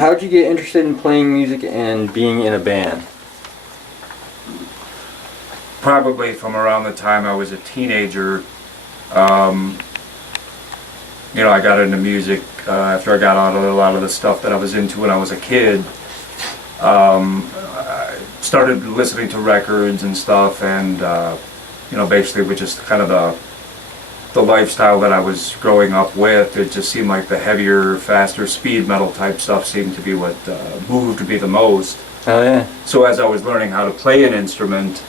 How did you get interested in playing music and being in a band? Probably from around the time I was a teenager. You know, I got into music after I got out of a lot of the stuff that I was into when I was a kid. I started listening to records and stuff, and you know, basically with just kind of the lifestyle that I was growing up with, it just seemed like the heavier, faster, speed metal type stuff seemed to be what moved me the most. Oh yeah. So as I was learning how to play an instrument,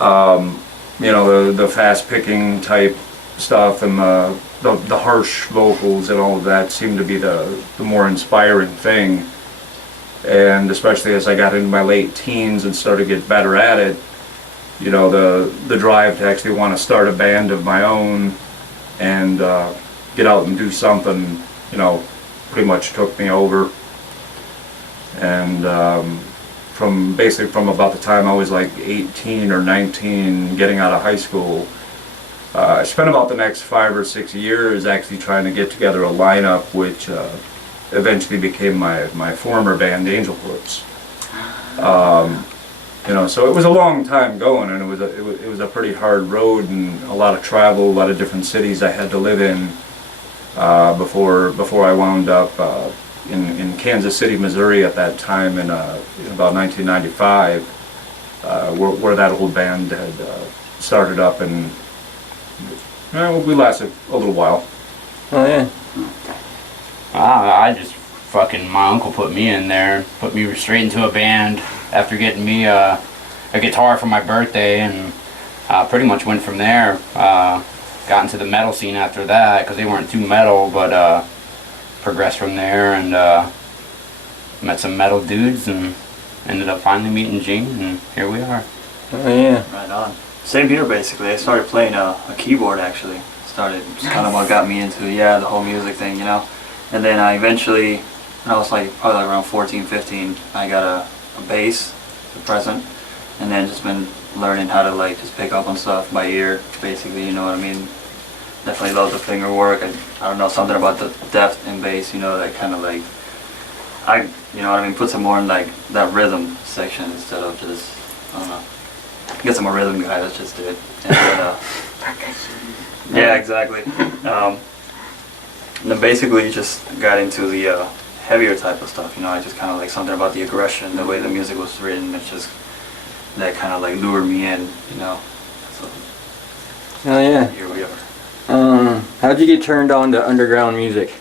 you know, the fast picking type stuff and the harsh vocals and all of that seemed to be the more inspiring thing. And especially as I got into my late teens and started to get better at it, you know, the drive to actually want to start a band of my own and get out and do something, you know, pretty much took me over. And from about the time I was like 18 or 19, getting out of high school, I spent about the next 5 or 6 years actually trying to get together a lineup, which eventually became my former band, Angel Corpse. You know, so it was a long time going, and it was a pretty hard road and a lot of travel, a lot of different cities I had to live in before I wound up in Kansas City, Missouri at that time in about 1995, where that old band had started up, and we lasted a little while. Oh yeah. I just my uncle put me in there, put me straight into a band after getting me a guitar for my birthday, and pretty much went from there. Got into the metal scene after that because they weren't too metal, but progressed from there and met some metal dudes and ended up finally meeting Gene, and here we are. Oh yeah. Right on. Same here basically. I started playing a keyboard actually. Started kind of what got me into the whole music thing, you know. And then I eventually, when I was probably around 14, 15, I got a bass, the present, and then just been learning how to just pick up on stuff by ear, basically, you know what I mean. Definitely love the finger work. I don't know, something about the depth in bass, you know, that kind of you know what I mean, puts it more in that rhythm section instead of just, I don't know. Get some more rhythm guy, let's just do it. And then, yeah, exactly. And then basically just got into the heavier type of stuff, you know. I just kind of something about the aggression, the way the music was written, it's just, that kind of lured me in, you know. So, Oh yeah. here we are. How'd you get turned on to underground music?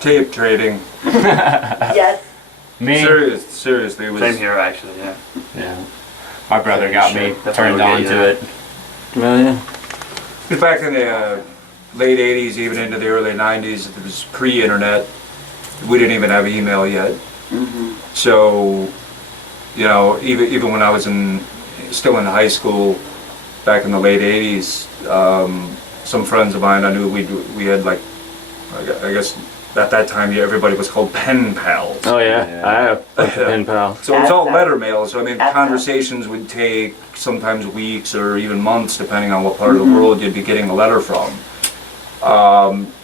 Tape trading. Yes. Me? Seriously, it was. Same here actually, yeah. Yeah. My brother got me Sure, turned on definitely, to yeah. it. Oh yeah. Because back in the late 80s, even into the early 90s, it was pre-internet. We didn't even have email yet. Mm-hmm. So, you know, even when I was still in high school, back in the late 80s, some friends of mine I knew we had I guess at that time everybody was called pen pals. Oh yeah. I have a pen pal. So it's all letter mail. So I mean, That's conversations would take sometimes weeks or even months, depending on what part of the world you'd be getting a letter from.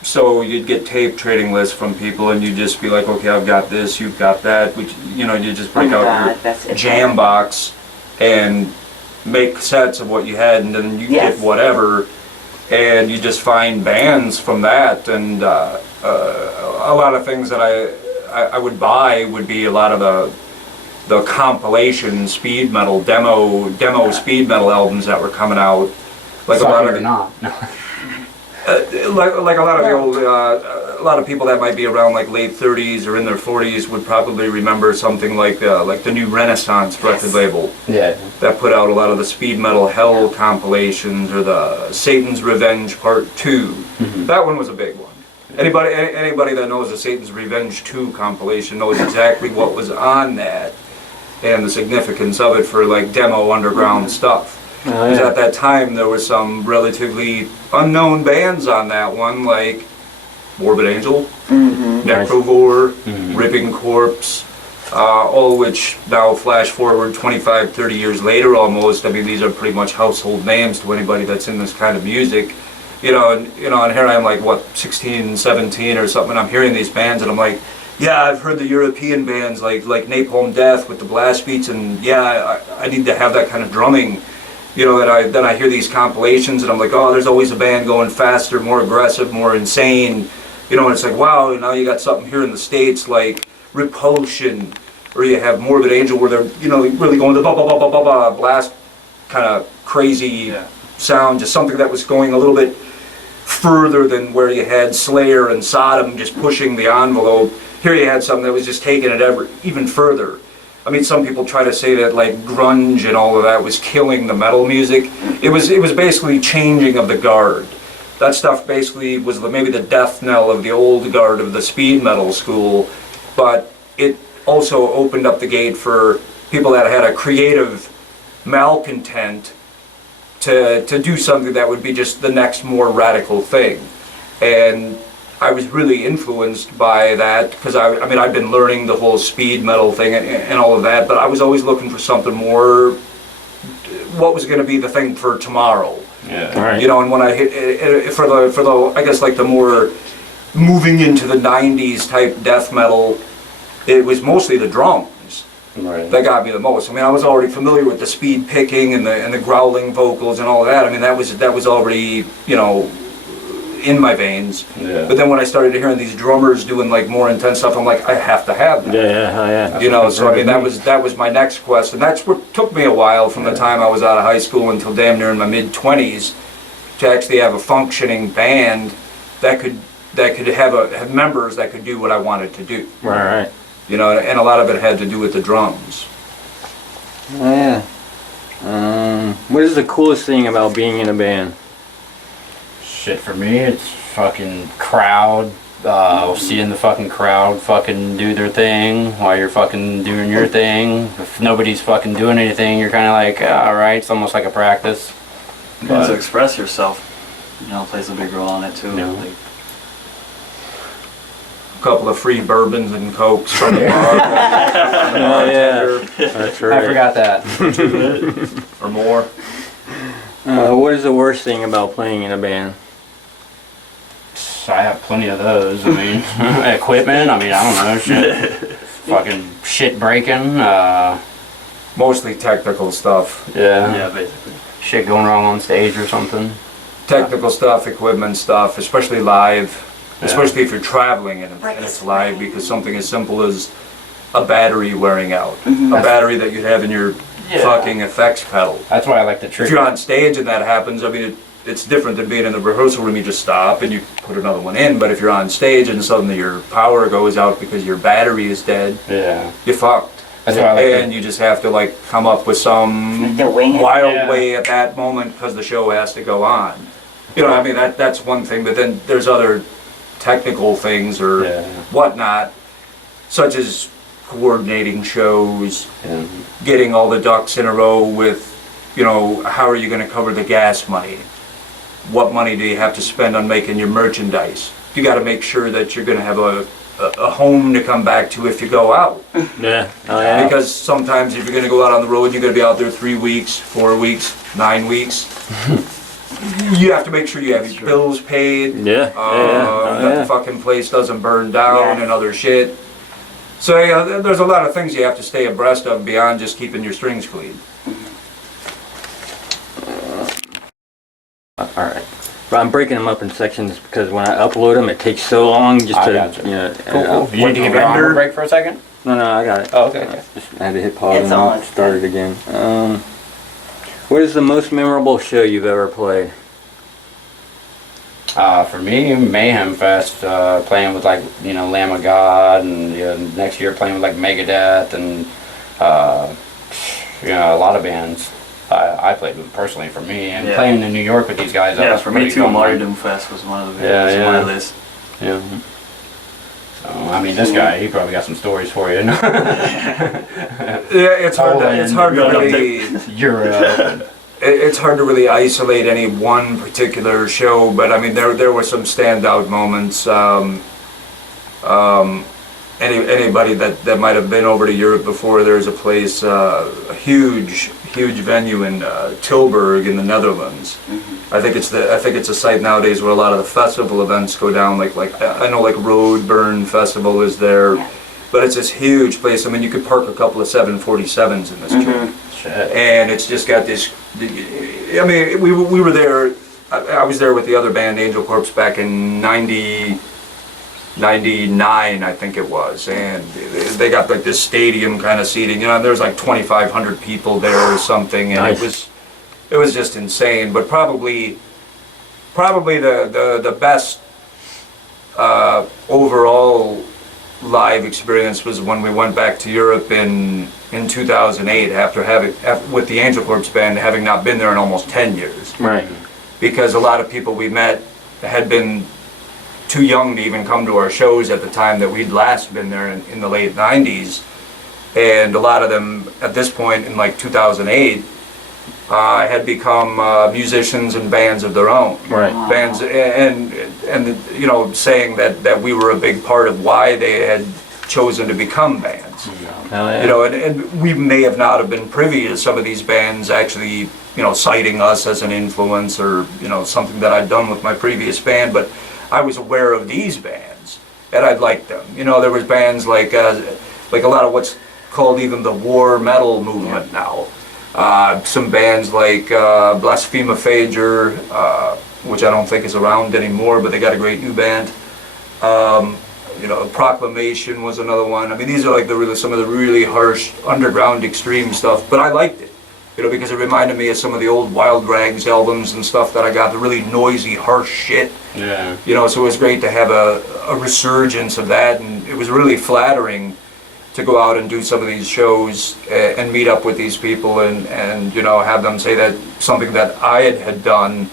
So you'd get tape trading lists from people, and you'd just be like, okay, I've got this, you've got that. Which, you know, you just break out your jam box and make sets of what you had, and then you Yes. get whatever, and you just find bands from that, and a lot of things that I would buy would be a lot of the compilation speed metal demo speed metal albums that were coming out, like a lot of not. No. like a lot of the old a lot of people that might be around late 30s or in their 40s would probably remember something like the new Renaissance record label Yeah. that put out a lot of the speed metal hell compilations, or the Satan's Revenge Part 2. Mm-hmm. That one was a big one. Anybody that knows the Satan's Revenge 2 compilation knows exactly what was on that and the significance of it for demo underground stuff. Oh Because yeah. at that time there were some relatively unknown bands on that one, like Morbid Angel, Necrovore, Ripping Corpse, all which now flash forward 25, 30 years later almost. I mean, these are pretty much household names to anybody that's in this kind of music. And here I am 16, 17 or something, and I'm hearing these bands and I'm like, yeah, I've heard the European bands like Napalm Death with the blast beats, and yeah, I need to have that kind of drumming. You know, then I hear these compilations, and I'm like, oh, there's always a band going faster, more aggressive, more insane. You know, and it's like, wow, now you got something here in the States like Repulsion, or you have Morbid Angel, where they're, you know, really going the ba ba ba ba ba ba blast kind of crazy sound, just something that was going a little bit further than where you had Slayer and Sodom just pushing the envelope. Here you had something that was just taking it even further. I mean, some people try to say that like grunge and all of that was killing the metal music. It was basically changing of the guard. That stuff basically was maybe the death knell of the old guard of the speed metal school, but it also opened up the gate for people that had a creative malcontent to do something that would be just the next more radical thing. And I was really influenced by that, because I mean, I've been learning the whole speed metal thing and all of that, but I was always looking for something more, what was going to be the thing for tomorrow. Yeah. Right. You know, and when I hit for the I guess like the more moving into the 90s type death metal, it was mostly the drums Right. that got me the most. I mean, I was already familiar with the speed picking and the growling vocals and all of that. I mean, that was already, you know, in my veins. Yeah. But then when I started hearing these drummers doing like more intense stuff, I'm like, I have to have that. Yeah. You know, so I mean, that was my next quest, and that's what took me a while from the time I was out of high school until damn near in my mid-20s to actually have a functioning band that could have members that could do what I wanted to do. Right. You know, and a lot of it had to do with the drums. Yeah. What is the coolest thing about being in a band? Shit, for me, it's fucking crowd. Seeing the fucking crowd fucking do their thing while you're fucking doing your thing. If nobody's fucking doing anything, you're kind of like, alright, it's almost like a practice. And But- to express yourself, you know, plays a big role on it too. Yeah. Like, A couple of free bourbons and cokes from the bar. Oh yeah, that's right. I forgot that. Or more. What is the worst thing about playing in a band? I have plenty of those. I mean, equipment. I mean, I don't know, shit. Fucking shit breaking. Mostly technical stuff. yeah, basically. Shit going wrong on stage or something. Technical stuff, equipment stuff, especially live. Yeah. Especially if you're traveling and it's live, because something as simple as a battery wearing out. A battery that you'd have in your fucking effects pedal. That's why I like the If trick. you're on stage and that happens, I mean, it's different than being in the rehearsal room. You just stop and you put another one in. But if you're on stage and suddenly your power goes out because your battery is dead, Yeah. you're fucked. That's why I like And you just have to like come up with some To wing it. wild Yeah. way at that moment because the show has to go on. You know, I mean, that's one thing. But then there's other technical things or Yeah. whatnot, such as coordinating shows, Yeah. getting all the ducks in a row with, you know, how are you going to cover the gas money? What money do you have to spend on making your merchandise? You got to make sure that you're going to have a home to come back to if you go out. Yeah. Oh yeah. Because sometimes if you're going to go out on the road, you're going to be out there 3 weeks, 4 weeks, 9 weeks. You have to make sure you have your bills paid. Yeah. Oh, That yeah. the fucking place doesn't burn down Yeah. and other shit. So yeah, there's a lot of things you have to stay abreast of beyond just keeping your strings clean. All right. But I'm breaking them up in sections because when I upload them, it takes so long just I to, gotcha. you know. Cool. You need to give your arm a break for a second? No, I got it. Oh, okay. Just had to hit pause It's and on. start it again. What is the most memorable show you've ever played? For me, Mayhem Fest, playing with like, you know, Lamb of God, and next year playing with like Megadeth and, you know, a lot of bands. I played with personally for me, and Yeah. playing in New York with these guys. that Yeah, was for me pretty too, fun. Martyrdom Fest was one of the Yeah, biggest on yeah. my list. Yeah. So, I mean, this guy, he probably got some stories for you. Yeah, it's hard to Poland, really. Europe. It's hard to really isolate any one particular show, but I mean there were some standout moments. anybody that might have been over to Europe before, there's a place, a huge venue in Tilburg in the Netherlands. I think it's a site nowadays where a lot of the festival events go down. Like I know like Roadburn Festival is there, but it's this huge place. I mean, you could park a couple of 747s in this joint. Shit. And it's just got this. I mean, we were there. I was there with the other band, Angel Corpse, back in '99, I think it was, and they got like this stadium kind of seating. You know, there's like 2,500 people there or something, and Nice. it was just insane. But probably the best overall live experience was when we went back to Europe in 2008 after with the Angel Corpse band having not been there in almost 10 years. Right. Because a lot of people we met had been too young to even come to our shows at the time that we'd last been there in the late 90s. And a lot of them at this point in like 2008 had become musicians and bands of their own. Right. Bands and you know, saying that we were a big part of why they had chosen to become bands. Hell yeah. You know, and we may have not have been privy to some of these bands actually, you know, citing us as an influence or, you know, something that I'd done with my previous band, but I was aware of these bands and I liked them. You know, there was bands like a lot of what's called even the war metal movement now. Some bands like Blasphema Fager, which I don't think is around anymore, but they got a great new band. You know, Proclamation was another one. I mean, these are like some of the really harsh underground extreme stuff, but I liked it. You know, because it reminded me of some of the old Wild Rags albums and stuff that I got, the really noisy, harsh shit. Yeah. You know, so it was great to have a resurgence of that, and it was really flattering to go out and do some of these shows and meet up with these people and you know, have them say that something that I had done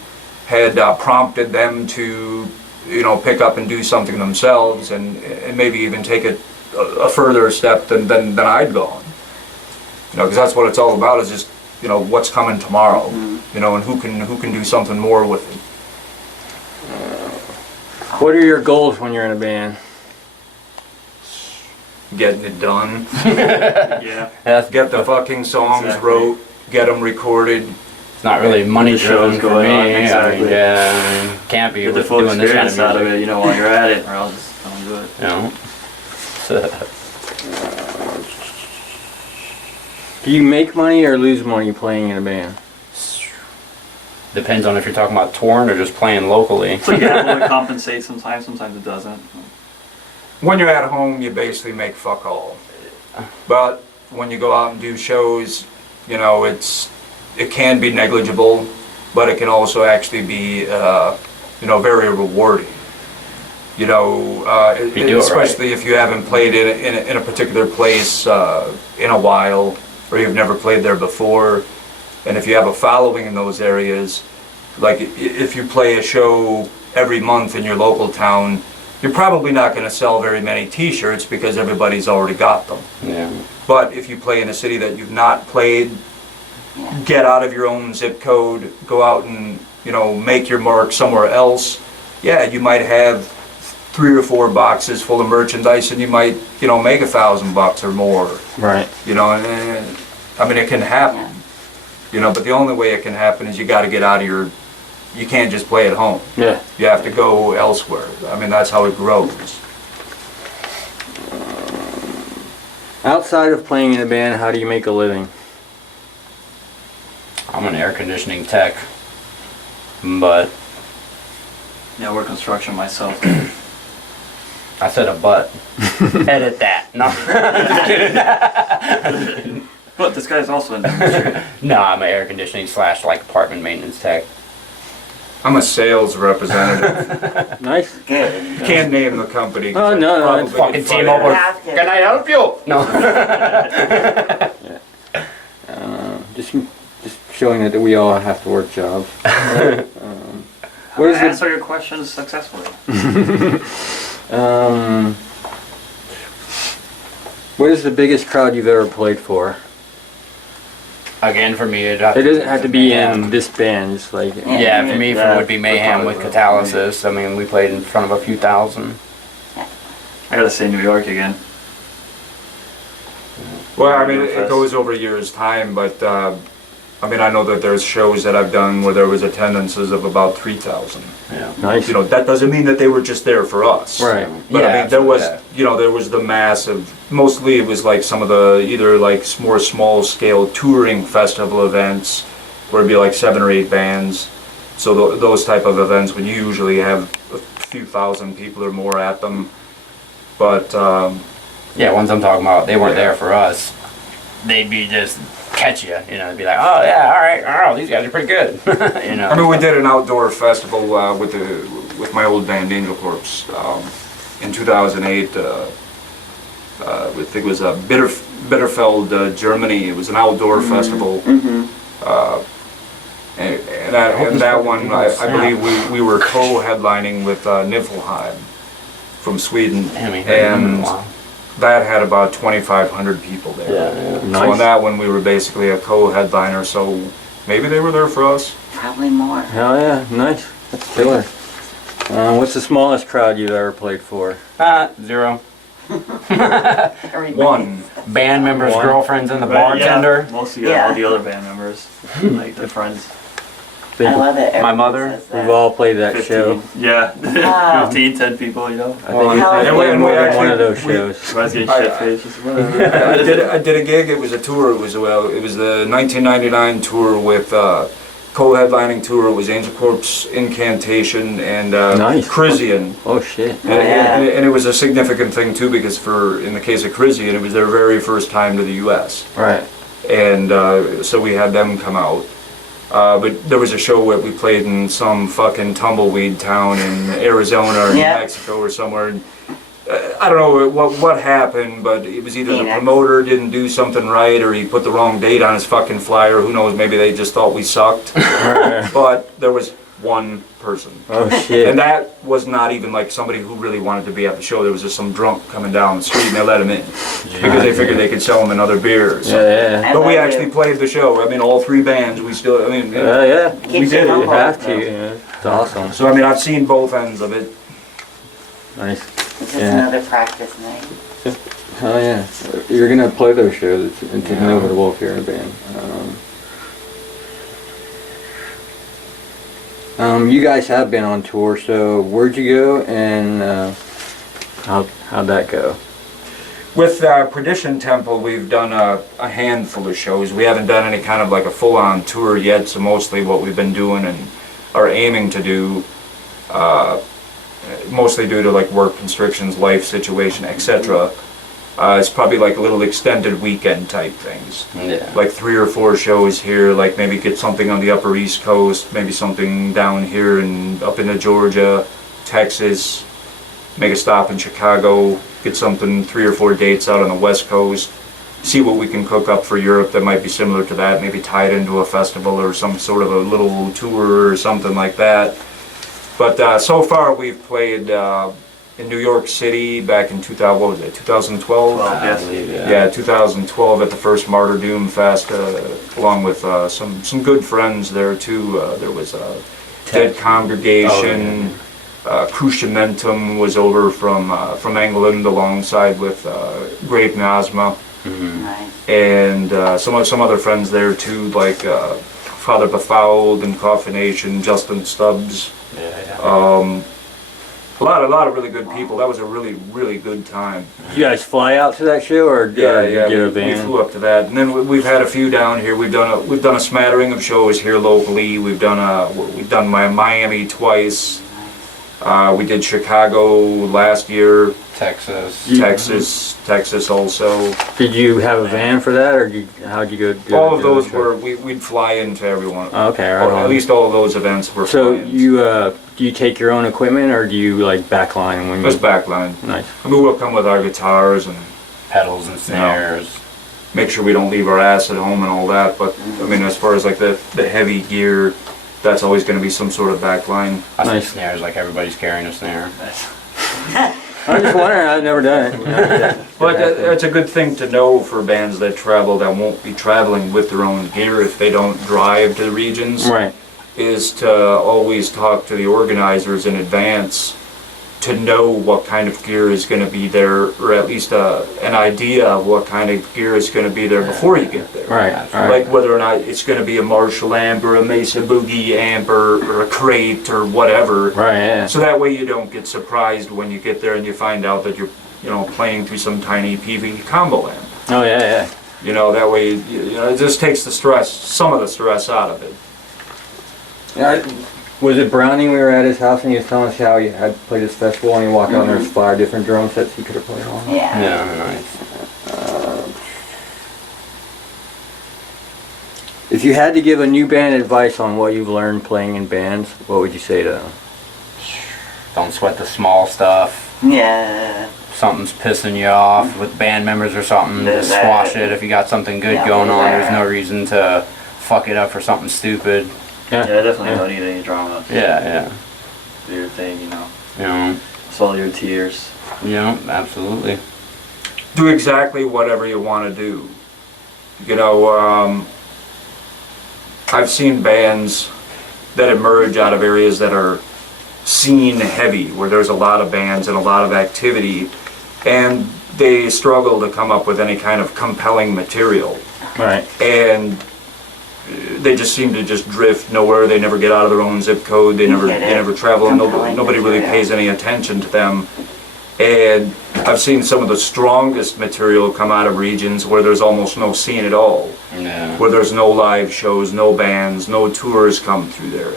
had prompted them to, you know, pick up and do something themselves and maybe even take it a further step than I'd gone. You know, because that's what it's all about, is just, you know, what's coming tomorrow, you know, and who can do something more with it. What are your goals when you're in a band? Getting it done, Yeah. get the fucking songs Exactly. wrote, get them recorded. It's not really money The show's driven for going me. on, I mean, exactly. yeah, I mean, can't be Get the with full doing this kind of experience out of music. it, you know, while you're at it, or else just don't do it. You know. Do you make money or lose money playing in a band? Depends on if you're talking about touring or just playing locally. So yeah, well, it compensates sometimes it doesn't. When you're at home, you basically make fuck all. But when you go out and do shows, you know, it can be negligible, but it can also actually be, you know, very rewarding. You know, If you do it especially if you haven't played in a particular place in a while, or you've never played there before, and if you have a following in those areas, like if you play a show every month in your local town, you're probably not going to sell very many t-shirts because everybody's already got them. Yeah. But if you play in a city that you've not played, get out of your own zip code, go out and, you know, make your mark somewhere else. Yeah, you might have 3 or 4 boxes full of merchandise and you might, you know, make $1,000 or more. Right. You know, and I mean, it can happen. You know, but the only way it can happen is you got to get out of you can't just play at home. Yeah. You have to go elsewhere. I mean, that's how it grows. Outside of playing in a band, how do you make a living? I'm an air conditioning tech, but Yeah, I work construction myself. I said a butt. Edit that. No. Just kidding. But this guy's also in the industry. No, I'm an air conditioning / like apartment maintenance tech. I'm a sales representative. Nice. Good. Can't name the company. Oh, no, no, Probably it's Fucking get team fired. over. Have to. Can I help you? No. Just showing that we all have to work jobs. What is Answer your questions successfully. what is the biggest crowd you've ever played for? Again, for me, It doesn't have to be in this band. It's like Yeah, for me, Yeah, it would be Mayhem with Catalysis. I mean, we played in front of a few thousand. I gotta say New York again. Well, I mean, it goes over years' time, but I mean, I know that there's shows that I've done where there was attendances of about 3,000. Yeah. Nice. You know, that doesn't mean that they were just there for us. Right. But I mean, there was, yeah. you know, there was the massive, mostly it was like some of the, either like more small scale touring festival events where it'd be like 7 or 8 bands. So those type of events would usually have a few thousand people or more at them. But, Yeah, ones I'm talking about, they weren't Yeah. there for us. They'd be just catch you, you know, they'd be like, oh yeah, all right, oh, these guys are pretty good, you know. I mean, we did an outdoor festival with my old band Angel Corpse in 2008. I think it was Bitterfeld, Germany. It was an outdoor festival. And that one, I believe we were co-headlining with Niflheim from Sweden. And that had about 2,500 people there. Yeah. So Nice. on that one, we were basically a co-headliner, so maybe they were there for us. Probably more. Hell yeah, nice. That's killer. What's the smallest crowd you've ever played for? 0. Everybody- One. Band members, One. girlfriends, and the Right, yeah, bartender. mostly Yeah. all the other band members, like the friends. I love it. My Everyone mother, says that. We've all played that 15, show. yeah, Wow. 15, 10 people, you know. I Well, think and I we- played and more we than one actually- of those we- shows. Everybody's getting I- shit faced. just whatever. I did a gig. It was a tour. It was the 1999 tour with co-headlining tour. It was Angel Corpse, Incantation, and Nice. Crisian. Oh shit. And, and it was a significant thing too, because in the case of Crisian, it was their very first time to the U.S. Right. And so we had them come out. But there was a show where we played in some fucking tumbleweed town in Arizona or Yeah. New Mexico or somewhere. And, I don't know what happened, but it was either the Phoenix. promoter didn't do something right or he put the wrong date on his fucking flyer. Who knows? Maybe they just thought we sucked. But there was one person. Oh shit. And that was not even like somebody who really wanted to be at the show. There was just some drunk coming down the street and they let him in because they figured they could sell him another beer. or something. Yeah, yeah. I But we love actually it. played the show. I mean, all 3 bands. We still. I mean, Yeah. Keeps we you did it. You humble. have to. Yeah. It's awesome. So I mean, I've seen both ends of it. Nice. It's just Yeah. another practice night. Hell yeah. You're gonna play those shows. It's inevitable if you're in a band. You guys have been on tour, so where'd you go and how'd that go? With Perdition Temple, we've done a handful of shows. We haven't done any kind of like a full-on tour yet, so mostly what we've been doing and are aiming to do, mostly due to like work constrictions, life situation, etc. It's probably like a little extended weekend type things. Yeah. Like 3 or 4 shows here, like maybe get something on the upper East Coast, maybe something down here and up into Georgia, Texas, make a stop in Chicago, get something 3 or 4 dates out on the West Coast, see what we can cook up for Europe that might be similar to that, maybe tie it into a festival or some sort of a little tour or something like that. But so far we've played in New York City back in 2012? Yes. Yeah, 2012 at the first Martyrdom Fest, along with some good friends there too. There was Dead Congregation, Cruciamentum was over from England alongside with Grave Miasma, Nice. and some other friends there too, like Father Befouled and Coffination, Justin Stubbs. A lot of really good people. That was a really good time. Did you guys fly out to that show or Yeah, did you get a we van? flew up to that, and then we've had a few down here. We've done a smattering of shows here locally. We've done Miami twice. We did Chicago last year. Texas also. Did you have a van for that or how'd you go? All of do those the show? were we'd fly into every one. Oh, okay, right Or on. at least all of those events were. So fly-ins. do you take your own equipment or do you like backline when you? That's backline. Nice. I mean, we'll come with our guitars and Pedals and snares. make sure we don't leave our ass at home and all that. But I mean, as far as like the heavy gear, that's always going to be some sort of backline. I say Nice. snares like everybody's carrying a snare. I'm just wondering. I've never done it. But that's a good thing to know for bands that travel that won't be traveling with their own gear if they don't drive to the regions. Right. Is to always talk to the organizers in advance to know what kind of gear is going to be there, or at least an idea of what kind of gear is going to be there before you get there. Right. Like whether or not it's going to be a Marshall amp or a Mesa Boogie amp or a crate or whatever. Right. Yeah. So that way you don't get surprised when you get there and you find out that you're, playing through some tiny PV combo amp. Oh yeah. That way, it just takes some of the stress out of it. Yeah. Was it Browning? We were at his house and he was telling us how he had played his festival and he walked out and there's 5 different drum sets he could have played on. Yeah. Yeah, nice. If you had to give a new band advice on what you've learned playing in bands, what would you say to them? Don't sweat the small stuff. Yeah. Something's pissing you off with band members or something, just squash it. If you got something good Yeah, going on, yeah. there's no reason to fuck it up for something stupid. Yeah, I definitely don't need any drama. Yeah. Do your thing, Yeah, Swallow your tears. absolutely. Do exactly whatever you want to do. I've seen bands that emerge out of areas that are scene heavy, where there's a lot of bands and a lot of activity, and they struggle to come up with any kind of compelling material. Right. And they just seem to just drift nowhere. They never get out of their own zip code. They never travel. And nobody really pays any attention to them. And I've seen some of the strongest material come out of regions where there's almost no scene at all. Yeah. Where there's no live shows, no bands, no tours come through there.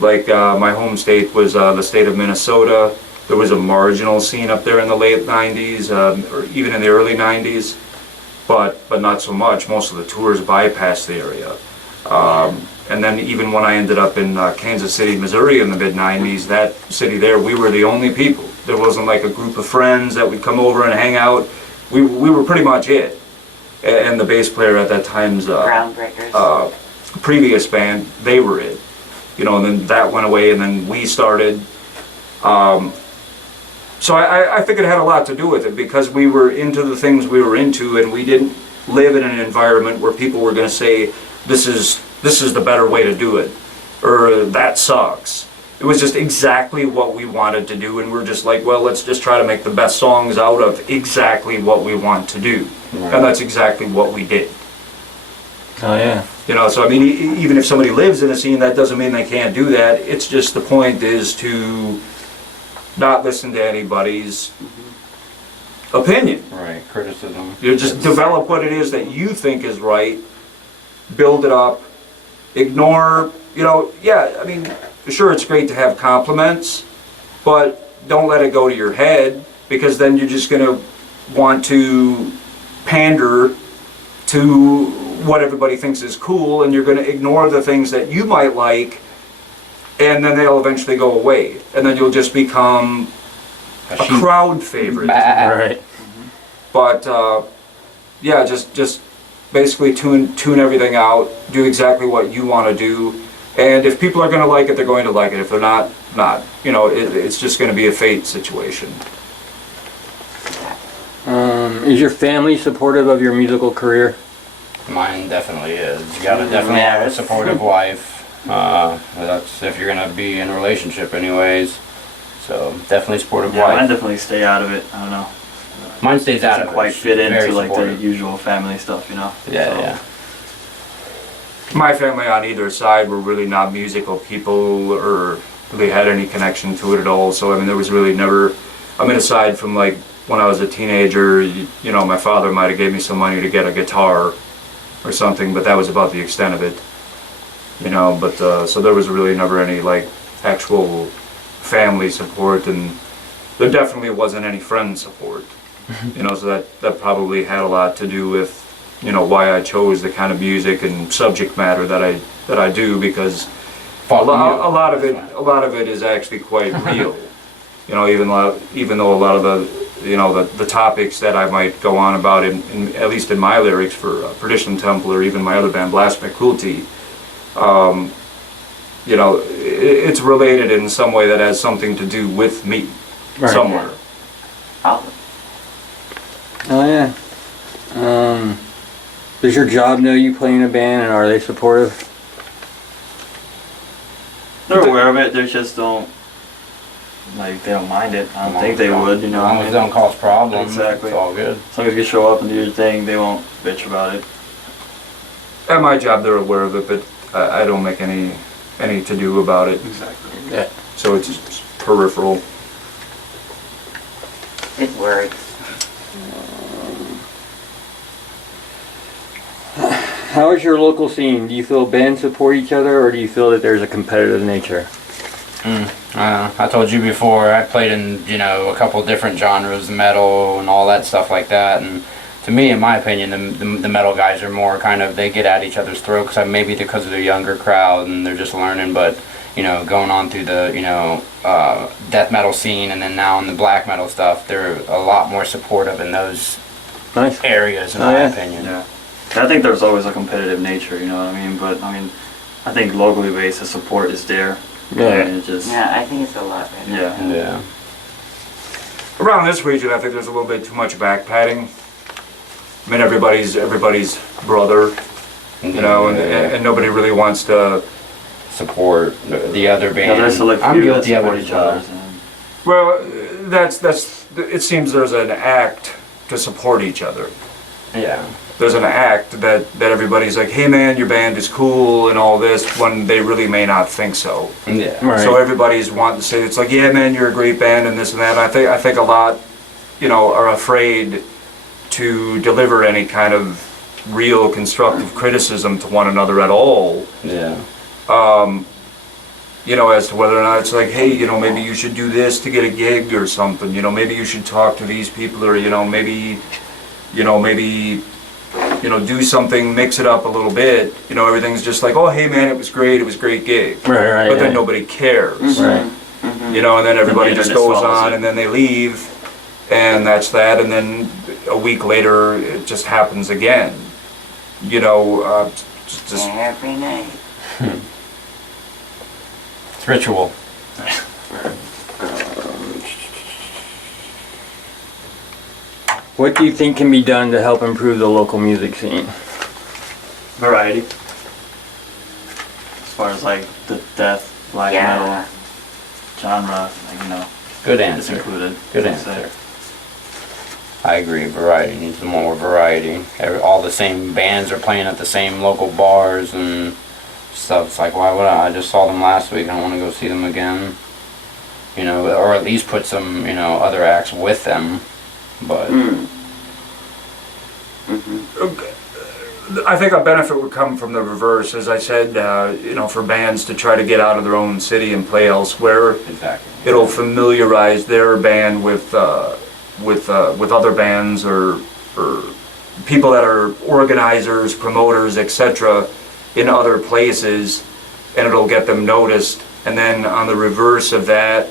Like my home state was the state of Minnesota. There was a marginal scene up there in the late 90s, or even in the early 90s, but not so much. Most of the tours bypassed the area. And then even when I ended up in Kansas City, Missouri in the mid-90s, that city there, we were the only people. There wasn't like a group of friends that would come over and hang out. We were pretty much it. And the bass player at that time's Groundbreakers. previous band, they were it. And then that went away and then we started. So I think it had a lot to do with it because we were into the things we were into and we didn't live in an environment where people were going to say, this is the better way to do it, or that sucks. It was just exactly what we wanted to do, and we're just like, well, let's just try to make the best songs out of exactly what we want to do. Right. And that's exactly what we did. Oh yeah. So I mean, even if somebody lives in a scene, that doesn't mean they can't do that. It's just the point is to not listen to anybody's opinion. Right, criticism. You just develop what it is that you think is right, build it up, ignore, I mean, sure, it's great to have compliments, but don't let it go to your head, because then you're just going to want to pander to what everybody thinks is cool, and you're going to ignore the things that you might like, and then they'll eventually go away, and then you'll just become a crowd favorite. Right. But yeah, just basically tune everything out, do exactly what you want to do, and if people are going to like it, they're going to like it. If they're not. It's just going to be a fate situation. Is your family supportive of your musical career? Mine definitely is. You gotta definitely have a supportive wife. That's if you're gonna be in a relationship anyways. So definitely supportive Yeah, I wife. definitely stay out of it. I don't know. Mine stays out Doesn't of it. quite fit She's very into like the supportive. usual family stuff, Yeah, So, yeah. My family on either side were really not musical people or really had any connection to it at all. So I mean, there was really never. I mean, aside from like when I was a teenager, my father might have gave me some money to get a guitar or something, but that was about the extent of it. But so there was really never any like actual family support, and there definitely wasn't any friend support. So that probably had a lot to do with why I chose the kind of music and subject matter that I do, because a lot of it is actually quite real. Even though a lot of the topics that I might go on about in at least in my lyrics for Perdition Temple or even my other band Blasphemy Cruelty, it's related in some way that has something to do with me somewhere. Oh, Oh yeah. Does your job know you play in a band, and are they supportive? they're aware of it. They just don't. like they don't mind it. I don't As long think as they don't- would, you know. As long as it don't cause problems, Exactly. it's all good. As long as you show up and do your thing, they won't bitch about it. At my job, they're aware of it, but I don't make any to do about it. Exactly. Yeah. So it's just peripheral. It works. How is your local scene? Do you feel bands support each other, or do you feel that there's a competitive nature? I told you before, I played in, a couple different genres, metal and all that stuff like that, and to me, in my opinion, the metal guys are more kind of, they get at each other's throat, because maybe because of the younger crowd and they're just learning, but, going on through the, death metal scene and then now in the black metal stuff, they're a lot more supportive in those Nice. areas, in Oh, my yeah. opinion. Yeah. I think there's always a competitive nature, you know what I mean? But I think locally based, the support is there. Yeah. And it just, Yeah, I think it's a lot better. yeah. Yeah. Around this region, I think there's a little bit too much back patting. I mean, everybody's brother, and nobody really wants to. Support the other Yeah, band. there's select I'm few that guilty of support it as each well. other. Well, that's. It seems there's an act to support each other. Yeah. There's an act that everybody's like, hey man, your band is cool and all this, when they really may not think so. Yeah. Right. So everybody's wanting to say, it's like, yeah man, you're a great band and this and that. And I think a lot, are afraid to deliver any kind of real constructive criticism to one another at all. Yeah. As to whether or not it's like, hey, maybe you should do this to get a gig or something. Maybe you should talk to these people, or maybe do something, mix it up a little bit. Everything's just like, oh, hey man, it was great gig. Right. But then Yeah. nobody cares. Right. And then everybody And the just internet goes swallows on it. and then they leave, and that's that. And then a week later, it just happens again. Just Every night. It's ritual. What do you think can be done to help improve the local music scene? Variety. As far as like the death, black Yeah. metal genre, Good it's answer. included. Good I'd say. answer. I agree. Variety needs more variety. All the same bands are playing at the same local bars and stuff. It's like, why would I just saw them last week. I don't want to go see them again. Or at least put some, other acts with them. But I think a benefit would come from the reverse, as I said, for bands to try to get out of their own city and play elsewhere. exactly. It'll familiarize their band with other bands or people that are organizers, promoters, etc. in other places, and it'll get them noticed. And then on the reverse of that,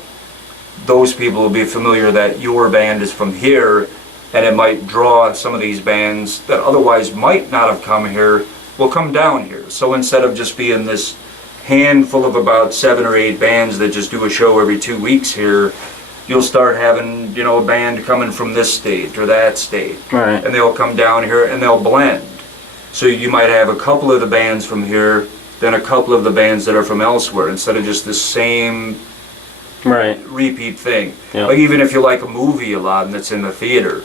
those people will be familiar that your band is from here, and it might draw some of these bands that otherwise might not have come here, will come down here. So instead of just being this handful of about 7 or 8 bands that just do a show every 2 weeks here, you'll start having, a band coming from this state or that state. Right. And they'll come down here and they'll blend. So you might have a couple of the bands from here, then a couple of the bands that are from elsewhere, instead of just the same Right. repeat thing. Yeah. Like even if you like a movie a lot and it's in the theater,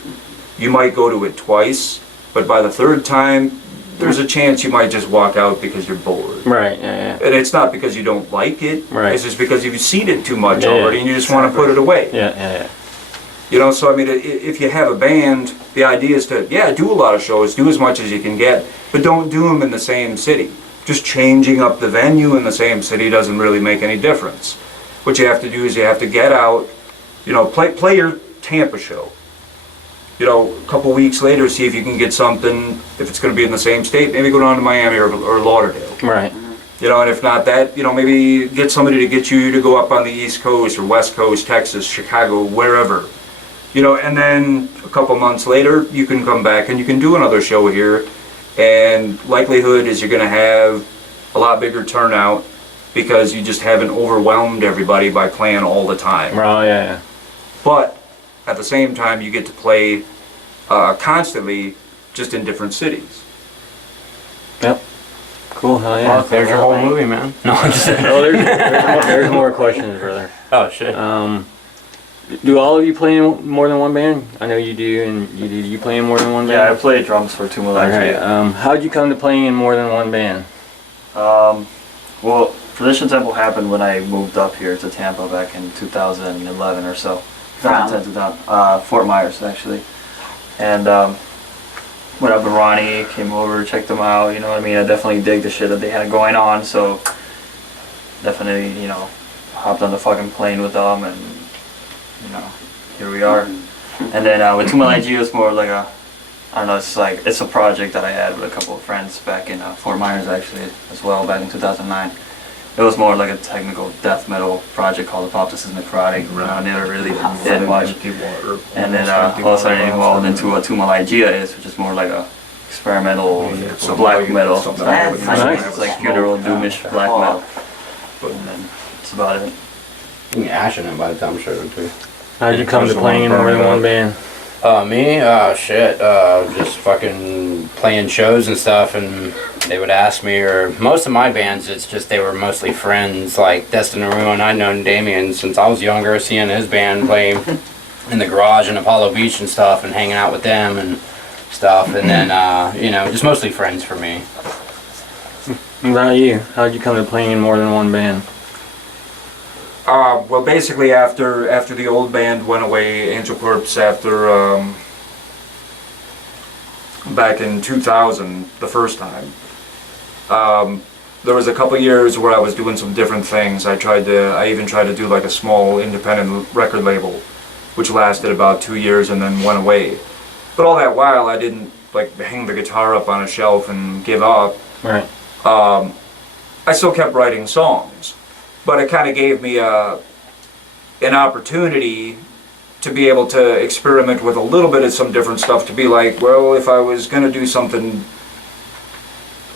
you might go to it twice, but by the 3rd time, there's a chance you might just walk out because you're bored. Right. Yeah. And it's not because you don't like it, Right. it's just because you've seen it too much Yeah, already and you just want to put it away. Yeah. So I mean, if you have a band, the idea is to, do a lot of shows, do as much as you can get, but don't do them in the same city. Just changing up the venue in the same city doesn't really make any difference. What you have to do is you have to get out, play your Tampa show. A couple weeks later, see if you can get something, if it's going to be in the same state, maybe go down to Miami or Lauderdale. Right. And if not that, maybe get somebody to get you to go up on the East Coast or West Coast, Texas, Chicago, wherever. And then a couple months later, you can come back and you can do another show here. And likelihood is you're going to have a lot bigger turnout because you just haven't overwhelmed everybody by playing all the time. Right. Yeah. But at the same time, you get to play constantly, just in different cities. Yep. Cool. Hell yeah. There's your whole movie, man. No, I'm just Oh, there's more questions, brother. Oh, shit. Do all of you play in more than one band? I know you do, and you do. You play in more than one Yeah, I band? played drums for Tumor Alright, Live. how'd you come to playing in more than one band? Well, Perdition Temple happened when I moved up here to Tampa back in 2011 or so. 2010, 2000, Fort Myers actually. And went up with Ronnie, came over, checked them out, you know what I mean? I definitely dig the shit that they had going on, so definitely, you know, hopped on the fucking plane with them and, you know, here we are. And then with Tumor Live, it's more like a, I don't know, it's a project that I had with a couple of friends back in Fort Myers actually as well, back in 2009. It was more like a technical death metal project called Apoptosis Necrotic. I never really did much. And then all of a sudden I evolved into what Tumor Live is, which is more like a experimental black metal. It's like funeral doomish black metal. And then that's about it. You can ash in it by the time I'm sure too. How'd you come to playing in more than one band? Me? Shit. Just fucking playing shows and stuff, and they would ask me, or most of my bands, it's just they were mostly friends, like Destin and Ruin. I'd known Damien since I was younger, seeing his band play in the garage in Apollo Beach and stuff, and hanging out with them and stuff, and then, you know, just mostly friends for me. What about you? How'd you come to playing in more than one band? Well, basically after the old band went away, Angel Corpse, after back in 2000, the first time, there was a couple years where I was doing some different things. I even tried to do like a small independent record label, which lasted about 2 years and then went away. But all that while, I didn't like hang the guitar up on a shelf and give up. Right. I still kept writing songs. But it kind of gave me an opportunity to be able to experiment with a little bit of some different stuff, to be like, well, if I was going to do something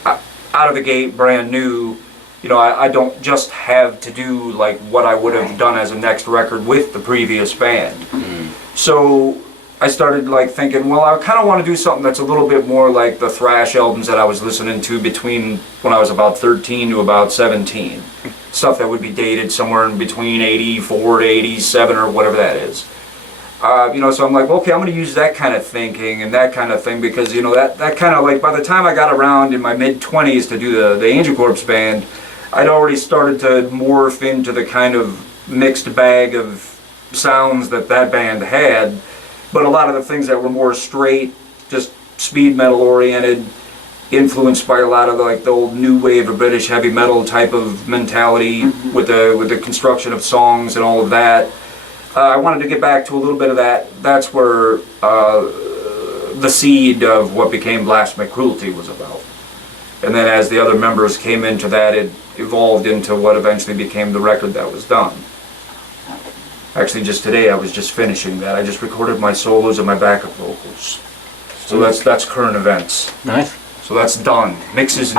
out of the gate, brand new, you know, I don't just have to do like what I would have done as a next record with the previous band. So I started like thinking, well, I kind of want to do something that's a little bit more like the thrash albums that I was listening to between when I was about 13 to about 17. Stuff that would be dated somewhere in between 84 to 87 or whatever that is. You know, so I'm like, okay, I'm going to use that kind of thinking and that kind of thing, because, you know, that kind of like, by the time I got around in my mid-20s to do the Angel Corpse band, I'd already started to morph into the kind of mixed bag of sounds that band had, but a lot of the things that were more straight, just speed metal oriented, influenced by a lot of the old new wave of British heavy metal type of mentality with the construction of songs and all of that. I wanted to get back to a little bit of that. That's where the seed of what became Blasphemic Cruelty was about. And then as the other members came into that, it evolved into what eventually became the record that was done. Actually, just today I was just finishing that. I just recorded my solos and my backup vocals. So that's current events. Nice. So that's done. Mixes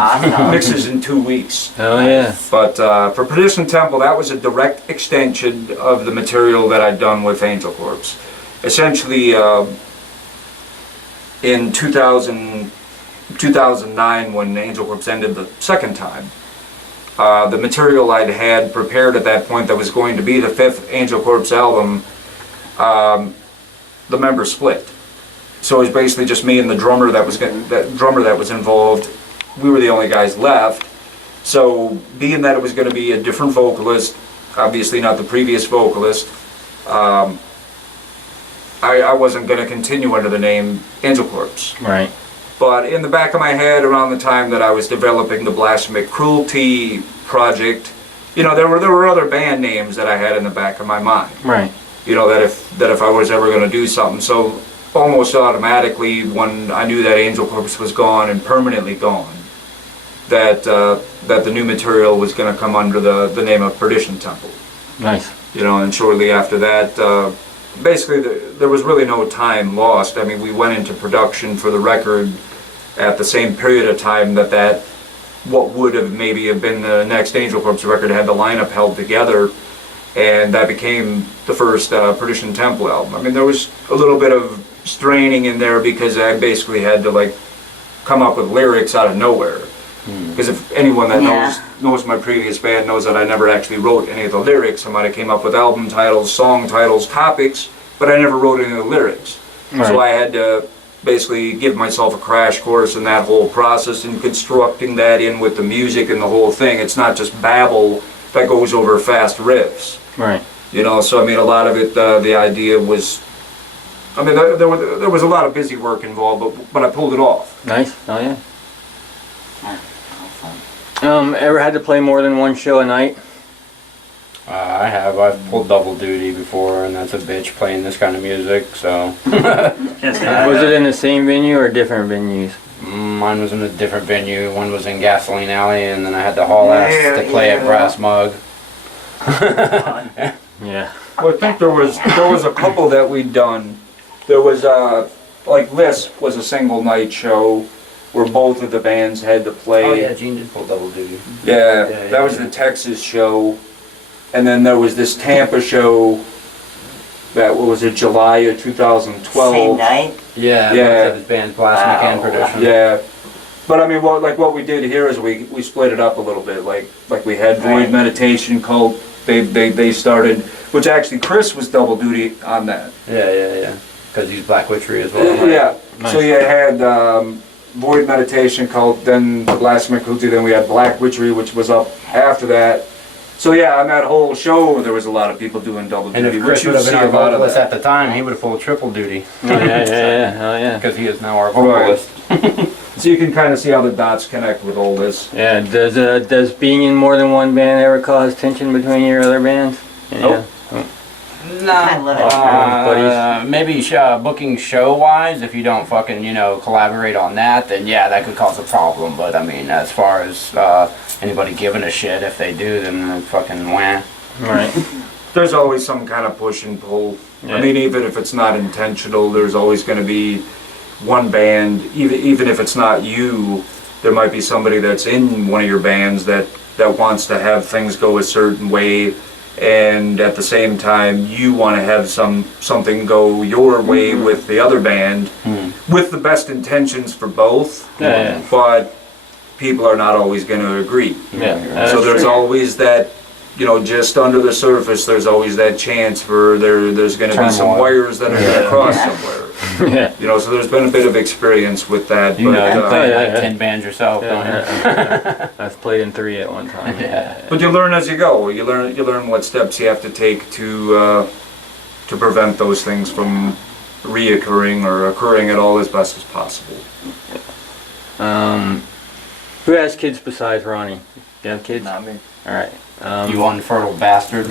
in 2 weeks. Oh yeah. But for Perdition Temple, that was a direct extension of the material that I'd done with Angel Corpse. Essentially, in 2009, when Angel Corpse ended the second time, the material I'd had prepared at that point that was going to be the 5th Angel Corpse album, the members split. So it was basically just me and the drummer that was involved. We were the only guys left. So being that it was going to be a different vocalist, obviously not the previous vocalist, I wasn't going to continue under the name Angel Corpse. Right. But in the back of my head, around the time that I was developing the Blasphemic Cruelty project, you know, there were other band names that I had in the back of my mind. Right. You know, that if I was ever going to do something. So almost automatically, when I knew that Angel Corpse was gone and permanently gone, that the new material was going to come under the name of Perdition Temple. Nice. You know, and shortly after that, basically there was really no time lost. I mean, we went into production for the record at the same period of time that what would have maybe have been the next Angel Corpse record had the lineup held together, and that became the first Perdition Temple album. I mean, there was a little bit of straining in there because I basically had to like come up with lyrics out of nowhere. Because if anyone that Yeah. knows my previous band knows that I never actually wrote any of the lyrics. I might have came up with album titles, song titles, topics, but I never wrote any of the lyrics. So Right. I had to basically give myself a crash course in that whole process and constructing that in with the music and the whole thing. It's not just babble that goes over fast riffs. Right. You know, so I mean, a lot of it, the idea was, I mean, there was a lot of busy work involved, but I pulled it off. Nice. Oh yeah. Awesome. Ever had to play more than one show a night? I have. I've pulled double duty before, and that's a bitch playing this kind of music. So Was it in the same venue or different venues? mine was in a different venue. One was in Gasoline Alley, and then I had to haul ass Yeah, to play at yeah. Brass Mug. Yeah. Well, I think there was a couple that we'd done. There was like this was a single night show where both of the bands had to play. Oh yeah, Gene did pull double duty. Yeah, Yeah, that was yeah. the Texas show, and then there was this Tampa show. That what was it, July of 2012. Same night? Yeah, Yeah. his band's Blasphemic and Wow. Perdition. Yeah, but I mean, what we did here is we split it up a little bit. Like we had Void Right. Meditation Cult. They started, which actually Chris was double duty on that. Yeah. Because he's Black Witchery as well. right? Yeah. Nice. So you had Void Meditation Cult, then the Blasphemic Cult, then we had Black Witchery, which was up after that. So yeah, on that whole show, there was a lot of people doing double And duty. if Chris which you would have been see our a lot of vocalist that. at the time, he would have pulled triple duty. Oh yeah. Oh yeah. Because he is now our Right. vocalist. So you can kind of see how the dots connect with all this. Yeah. Does being in more than one band ever cause tension between your other bands? Yeah. I love it. Maybe booking show-wise, if you don't fucking, collaborate on that, then yeah, that could cause a problem. But I mean, as far as anybody giving a shit, if they do, then fucking wah. Right. There's always some kind of push and pull. Yeah. I mean, even if it's not intentional, there's always going to be one band, even if it's not you, there might be somebody that's in one of your bands that wants to have things go a certain way, and at the same time you want to have something go your way with the other band, with the best intentions for both, Yeah. but people are not always going to agree. Yeah. So there's always that, just under the surface, there's always that chance for there's going to be some Turmoil. wires that are going to cross somewhere. Yeah. So there's been a bit of experience with that. You know, you but, play yeah, like yeah. 10 bands yourself, don't you? I've played in 3 at one time. Yeah. but you learn as you go. You learn what steps you have to take to prevent those things from reoccurring or occurring at all as best as possible. Who has kids besides Ronnie? You have kids? Not me. All right. You unfertile bastard.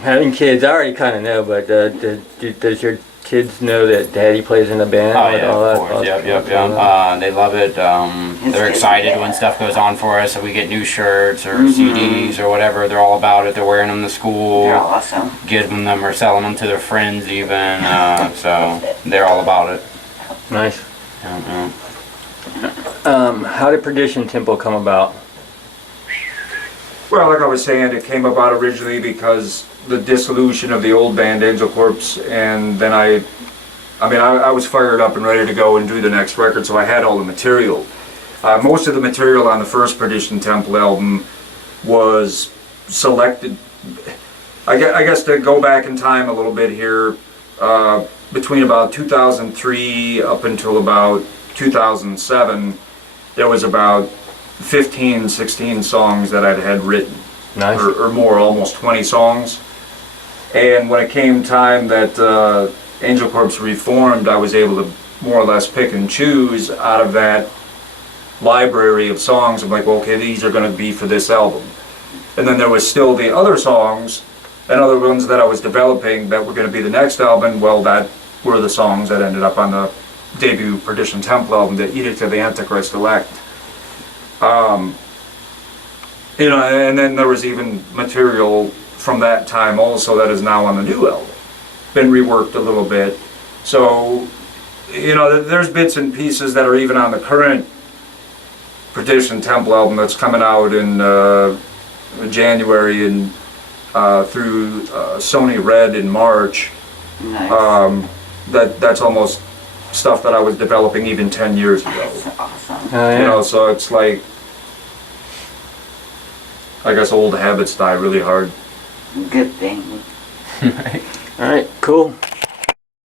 Having kids, I already kind of know, but does your kids know that Daddy plays in a band? Oh and yeah, all that? of course. Yep. They love it. They're excited when stuff goes on for us. So we get new shirts or CDs or whatever. They're all about it. They're wearing them to school. You're awesome. Giving them or selling them to their friends even. So they're all about it. Nice. Yeah. How did Perdition Temple come about? Well, like I was saying, it came about originally because the dissolution of the old band Angel Corpse, and then I was fired up and ready to go and do the next record, so I had all the material. Most of the material on the first Perdition Temple album was selected. I guess to go back in time a little bit here, between about 2003 up until about 2007, there was about 15, 16 songs that I'd had written, Nice. or more, almost 20 songs. And when it came time that Angel Corpse reformed, I was able to more or less pick and choose out of that library of songs. I'm like, well, okay, these are going to be for this album. And then there was still the other songs and other ones that I was developing that were going to be the next album. Well, that were the songs that ended up on the debut Perdition Temple album, the Edict of the Antichrist Elect. And then there was even material from that time also that is now on the new album, been reworked a little bit. So, there's bits and pieces that are even on the current Perdition Temple album that's coming out in January and through Sony Red in March. Nice. That's almost stuff that I was developing even 10 years ago. That's awesome. Oh, yeah. You know, so it's like, I guess old habits die really hard. Good thing. All right, cool.